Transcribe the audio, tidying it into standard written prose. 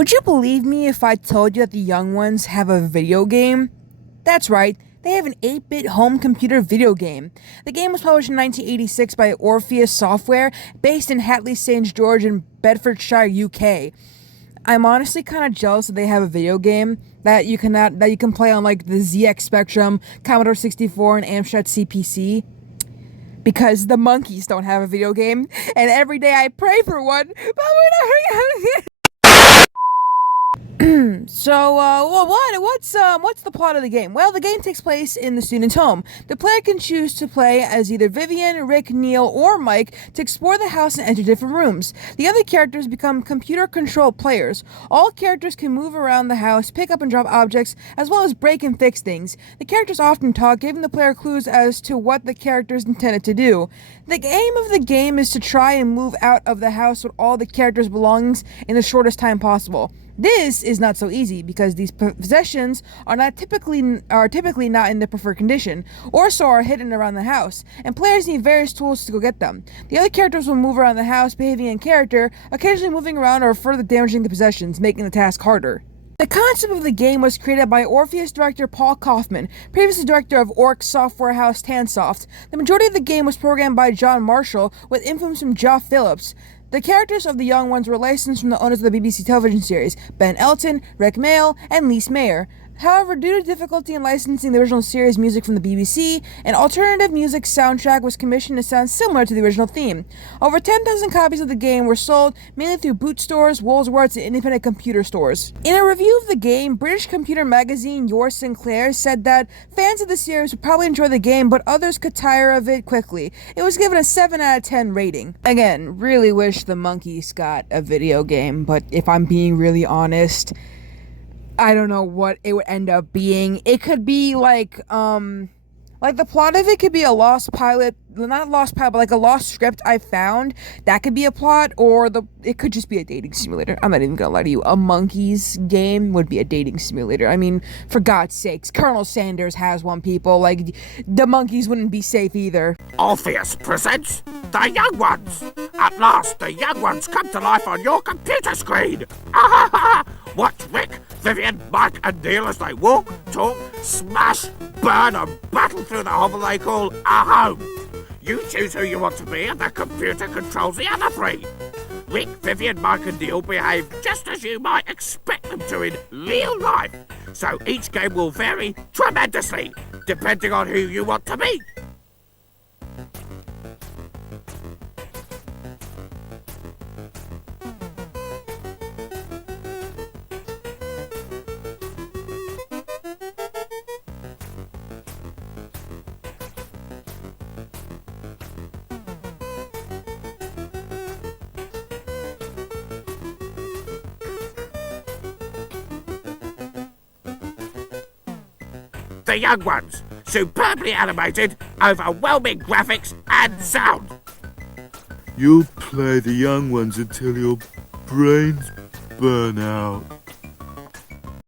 Would you believe me if I told you that the young ones have a video game? That's right, they have an 8-bit home computer video game. The game was published in 1986 by Orpheus Software, based in Hatley St George in Bedfordshire, UK. I'm honestly kind of jealous that they have a video game that you can play on like the ZX Spectrum, Commodore 64, and Amstrad CPC. Because the monkeys don't have a video game, and every day I pray for one, but we're not. So, what's the plot of the game? Well, the game takes place in the student's home. The player can choose to play as either Vivian, Rick, Neil, or Mike to explore the house and enter different rooms. The other characters become computer-controlled players. All characters can move around the house, pick up and drop objects, as well as break and fix things. The characters often talk, giving the player clues as to what the characters intended to do. The aim of the game is to try and move out of the house with all the characters' belongings in the shortest time possible. This is not so easy because these possessions are typically not in the preferred condition, or so are hidden around the house, and players need various tools to go get them. The other characters will move around the house, behaving in character, occasionally moving around or further damaging the possessions, making the task harder. The concept of the game was created by Orpheus director Paul Kaufman, previously director of Orc software house Tansoft. The majority of the game was programmed by John Marshall, with influence from Geoff Phillips. The characters of the young ones were licensed from the owners of the BBC television series, Ben Elton, Rick Mayall, and Lise Mayer. However, due to difficulty in licensing the original series music from the BBC, an alternative music soundtrack was commissioned to sound similar to the original theme. Over 10,000 copies of the game were sold, mainly through boot stores, Woolworths, and independent computer stores. In a review of the game, British computer magazine Your Sinclair said that fans of the series would probably enjoy the game, but others could tire of it quickly. It was given a 7 out of 10 rating. Again, really wish the monkeys got a video game, but if I'm being really honest, I don't know what it would end up being. It could be like the plot of it could be a lost pilot, not a lost pilot, but like a lost script I found. That could be a plot, or it could just be a dating simulator. I'm not even gonna lie to you. A monkeys game would be a dating simulator. I mean, for God's sakes, Colonel Sanders has one, people. Like, the monkeys wouldn't be safe either. Orpheus presents The Young Ones. At last, the young ones come to life on your computer screen. Watch Rick, Vivian, Mike, and Neil as they walk, talk, smash, burn, and battle through the hovel they call a home. You choose who you want to be, and the computer controls the other three. Rick, Vivian, Mike, and Neil behave just as you might expect them to in real life. So each game will vary tremendously, depending on who you want to be. The Young Ones, superbly animated, overwhelming graphics and sound. You'll play the young ones until your brains burn out.